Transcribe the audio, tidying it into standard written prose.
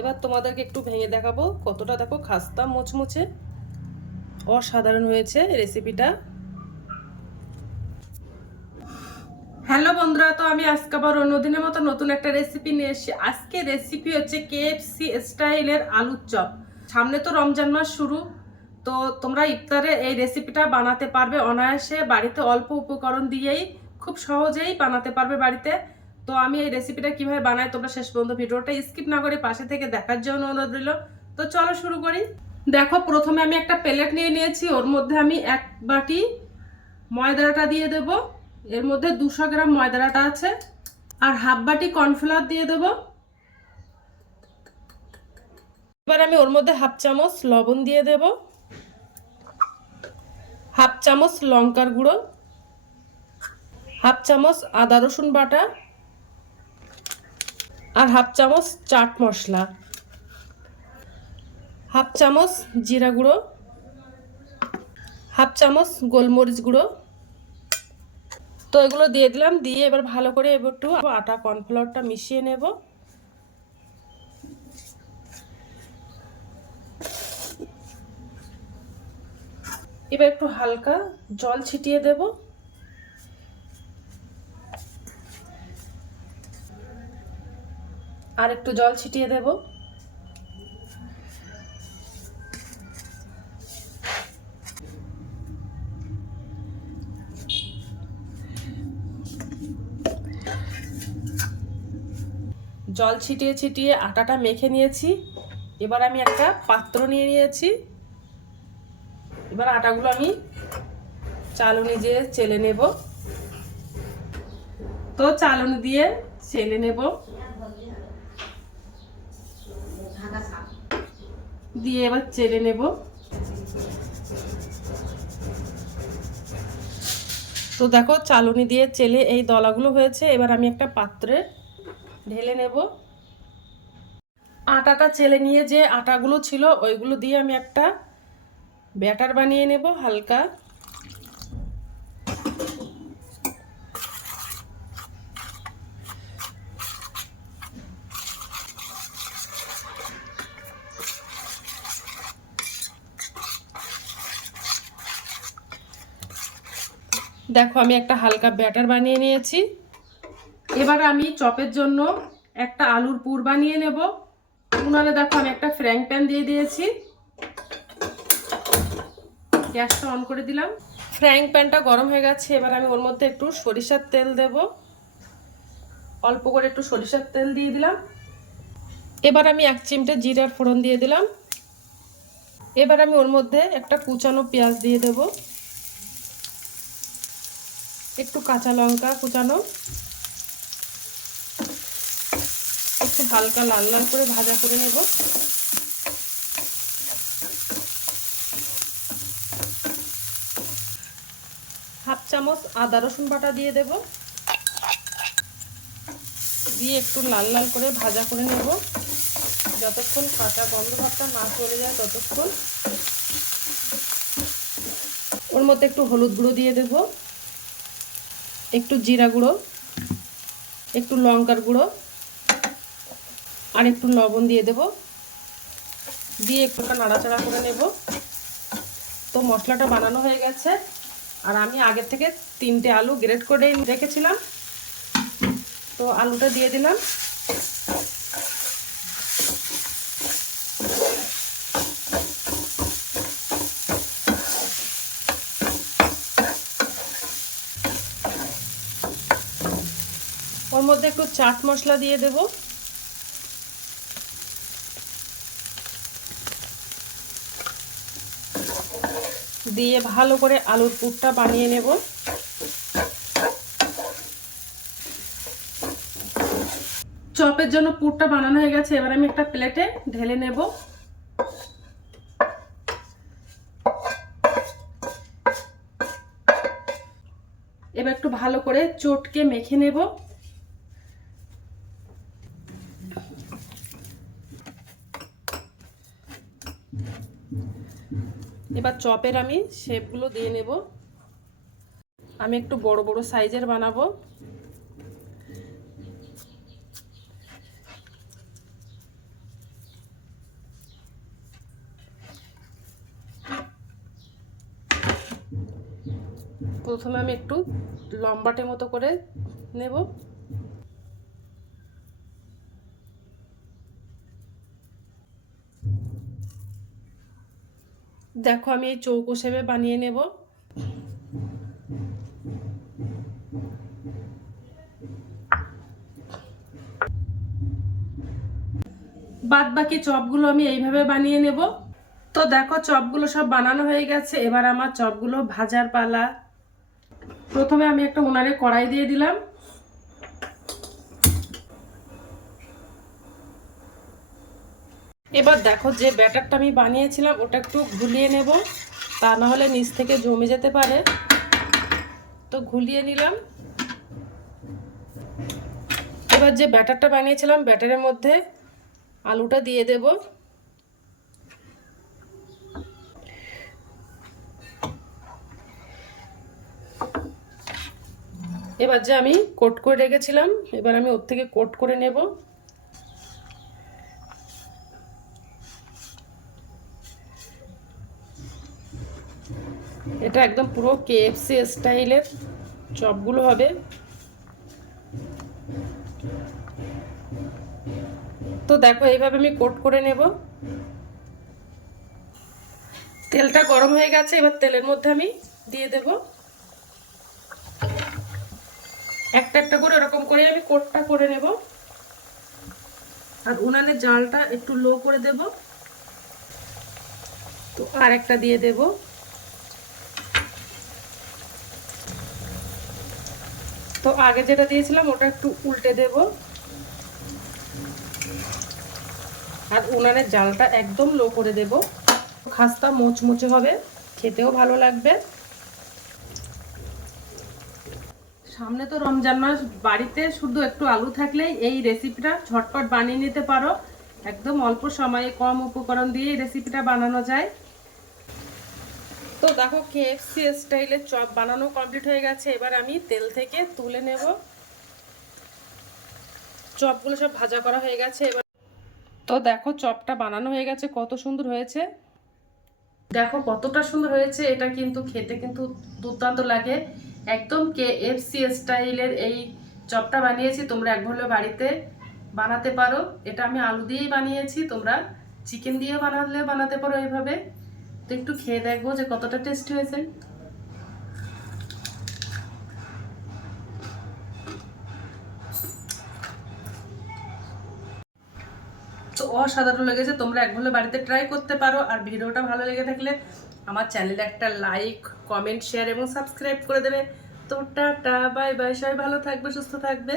এবার তোমাদেরকে একটু ভেঙে দেখাবো কতটা দেখো খাস্তা মুচমুচে অসাধারণ হয়েছে রেসিপিটা। হ্যালো বন্ধুরা, তো আমি আজকে আবার অন্যদিনের মতো নতুন একটা রেসিপি নিয়ে এসেছি। আজকে রেসিপি হচ্ছে KFC স্টাইলের আলুর চপ। সামনে তো রমজান মাস শুরু, তো তোমরা ইফতারে এই রেসিপিটা বানাতে পারবে অনায়াসে, বাড়িতে অল্প উপকরণ দিয়েই খুব সহজেই বানাতে পারবে বাড়িতে। তো আমি এই রেসিপিটা কিভাবে বানাই তোমরা শেষ পর্যন্ত ভিডিওটা স্কিপ না করে পাশে থেকে দেখার জন্য অনুরোধ রইল। তো চলো শুরু করি। দেখো, প্রথমে আমি একটা প্লেট নিয়ে নিয়েছি, ওর মধ্যে আমি এক বাটি ময়দাটা দিয়ে দেব। এর মধ্যে 200 গ্রাম ময়দাটা আছে, আর হাফ বাটি কর্নফ্লাওয়ার দিয়ে দেব। এবার আমি ওর মধ্যে হাফ চামচ লবণ দিয়ে দেব, হাফ চামচ লঙ্কার গুঁড়ো, হাফ চামচ আদা রসুন বাটা, আর হাফ চামচ চাট মশলা, হাফ চামচ জিরা গুঁড়ো, হাফ চামচ গোলমরিচ গুঁড়ো। তো এগুলো দিয়ে দিলাম, দিয়ে এবার ভালো করে এবার একটু আটা কর্নফ্লাওয়ারটা মিশিয়ে নেব। এবার একটু হালকা জল ছিটিয়ে দেব। আর একটু জল ছিটিয়ে দেব। জল ছিটিয়ে ছিটিয়ে আটাটা মেখে নিয়েছি। এবার আমি একটা পাত্র নিয়ে নিয়েছি। এবার আটাগুলো আমি চালুনি দিয়ে চেলে নেব। তো চালুনি দিয়ে চেলে নেব, দিয়ে এবার চেলে নেব। তো দেখো, চালুনি দিয়ে চেলে এই দলাগুলো হয়েছে। এবার আমি একটা পাত্রে ঢেলে নেব। আটাটা চেলে নিয়ে যে আটাগুলো ছিল ওইগুলো দিয়ে আমি একটা ব্যাটার বানিয়ে নেব হালকা। দেখো, আমি একটা হালকা ব্যাটার বানিয়ে নিয়েছি। এবার আমি চপের জন্য একটা আলুর পুর বানিয়ে নেব। উনানে দেখো আমি একটা ফ্রাইং প্যান দিয়ে দিয়েছি, গ্যাসটা অন করে দিলাম। ফ্রাইং প্যানটা গরম হয়ে গেছে। এবার আমি ওর মধ্যে একটু সরিষার তেল দেব, অল্প করে একটু সরিষার তেল দিয়ে দিলাম। এবার আমি 1 চিমটে জিরার ফোড়ন দিয়ে দিলাম। এবার আমি ওর মধ্যে একটা কুচানো পেঁয়াজ দিয়ে দেব, একটু কাঁচা লঙ্কা কুচানো, একটু হালকা লাল লাল করে ভাজা করে নেব। হাফ চামচ আদা রসুন বাটা দিয়ে দেব, দিয়ে একটু লাল লাল করে ভাজা করে নেব, যতক্ষণ কাঁচা গন্ধ ভাবটা না চলে যায় ততক্ষণ। ওর মধ্যে একটু হলুদ গুঁড়ো দিয়ে দেব, একটু জিরা গুঁড়ো, একটু লঙ্কার গুঁড়ো, আর একটু লবণ দিয়ে দেব, দিয়ে একটু নাড়াচাড়া করে নেব। তো মশলাটা বানানো হয়ে গেছে, আর আমি আগে থেকে 3টে আলু গ্রেট করে রেখেছিলাম। তো আলুটা দিয়ে দিলাম। ওর মধ্যে একটু চাট মশলা দিয়ে দেব, দিয়ে ভালো করে আলুর পুরটা বানিয়ে নেব। চপের জন্য পুরটা বানানো হয়ে গেছে। এবার আমি একটা প্লেটে ঢেলে নেব। এবার একটু ভালো করে চটকে মেখে নেব। এবার চপের আমি শেপগুলো দিয়ে নেব। আমি একটু বড় বড় সাইজের বানাবো। প্রথমে আমি একটু লম্বাটে মতো করে নেব। দেখো আমি এই চৌকো শেপে বানিয়ে নেব। বাদ বাকি চপগুলো আমি এইভাবে বানিয়ে নেব। তো দেখো চপগুলো সব বানানো হয়ে গেছে, এবার আমার চপগুলো ভাজার পালা। প্রথমে আমি একটা উনানে কড়াই দিয়ে দিলাম। এবার দেখো যে ব্যাটারটা আমি বানিয়েছিলাম ওটা একটু ঘুলিয়ে নেব, তা না হলে নিচ থেকে জমে যেতে পারে। তো ঘুলিয়ে নিলাম। এবার যে ব্যাটারটা বানিয়েছিলাম ব্যাটারের মধ্যে আলুটা দিয়ে দেব। এবার যে আমি কোট করে রেখেছিলাম, এবার আমি ওর থেকে কোট করে নেব। এটা একদম পুরো কেএফসি স্টাইলের চপগুলো হবে। তো দেখো এইভাবে আমি কোট করে নেব। তেলটা গরম হয়ে গেছে, এবার তেলের মধ্যে আমি দিয়ে দেব। একটা একটা করে এরকম করে আমি কোটটা করে নেব। আর উনানের জালটা একটু লো করে দেব। তো আর একটা দিয়ে দেব। তো আগে যেটা দিয়েছিলাম ওটা একটু উল্টে দেব। আর উনানের জালটা একদম লো করে দেব। খাস্তা মোচমোচে হবে, খেতেও ভালো লাগবে। সামনে তো রমজান মাস, বাড়িতে শুধু একটু আলু থাকলেই এই রেসিপিটা ঝটপট বানিয়ে নিতে পারো। একদম অল্প সময়ে কম উপকরণ দিয়ে এই রেসিপিটা বানানো যায়। তো দেখো কেএফসি স্টাইলের চপ বানানো কমপ্লিট হয়ে গেছে, এবার আমি তেল থেকে তুলে নেব। চপগুলো সব ভাজা করা হয়ে গেছে। এবার তো দেখো চপটা বানানো হয়ে গেছে, কত সুন্দর হয়েছে। দেখো কতটা সুন্দর হয়েছে, এটা কিন্তু খেতে কিন্তু দুর্দান্ত লাগে। একদম কেএফসি স্টাইলের এই চপটা বানিয়েছি, তোমরা একবার হলেও বাড়িতে বানাতে পারো। এটা আমি আলু দিয়েই বানিয়েছি, তোমরা চিকেন দিয়ে বানাতে পারো এইভাবে। তো একটু খেয়ে দেখবো যে কতটা টেস্টি হয়েছে। তো অসাধারণ লেগেছে, তোমরা একবার হলেও বাড়িতে ট্রাই করতে পারো। আর ভিডিওটা ভালো লেগে থাকলে আমার চ্যানেলে একটা লাইক, কমেন্ট, শেয়ার এবং সাবস্ক্রাইব করে দেবে। তো টাটা, বাই বাই, সবাই ভালো থাকবে, সুস্থ থাকবে।